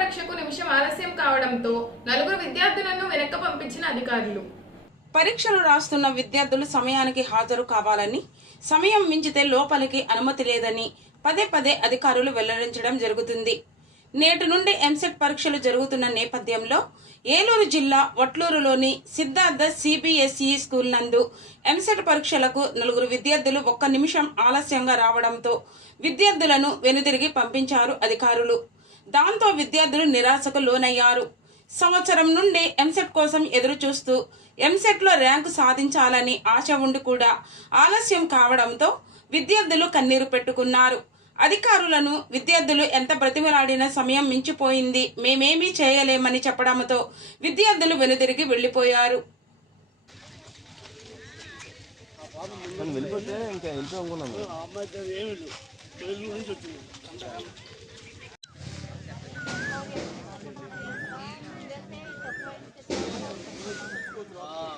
పరీక్షకు నిమిషం ఆలస్యం కావడంతో నలుగురు విద్యార్థులను వెనక్కి పంపించిన అధికారులు. పరీక్షలు రాస్తున్న విద్యార్థులు సమయానికి హాజరు కావాలని సమయం మించితే లోపలికి అనుమతి లేదని పదే పదే అధికారులు వెల్లడించడం జరుగుతుంది. నేటి నుండి ఎంసెట్ పరీక్షలు జరుగుతున్న నేపథ్యంలో ఏలూరు జిల్లా వట్లూరులోని సిద్ధార్థ సిబిఎస్ఈ స్కూల్ నందు ఎంసెట్ పరీక్షలకు నలుగురు విద్యార్థులు ఒక్క నిమిషం ఆలస్యంగా రావడంతో విద్యార్థులను వెనుదిరిగి పంపించారు అధికారులు. దాంతో విద్యార్థులు నిరాశకు లోనయ్యారు. సంవత్సరం నుండి ఎంసెట్ కోసం ఎదురు చూస్తూ ఎంసెట్లో ర్యాంకు సాధించాలని ఆశ ఉండి కూడా ఆలస్యం కావడంతో విద్యార్థులు కన్నీరు పెట్టుకున్నారు. అధికారులను విద్యార్థులు ఎంత బ్రతిమలాడిన సమయం మించిపోయింది మేమేమీ చేయలేమని చెప్పడంతో విద్యార్థులు వెనుదిరిగి వెళ్ళిపోయారు. వెళ్ళిపోతే ఇంకా 아,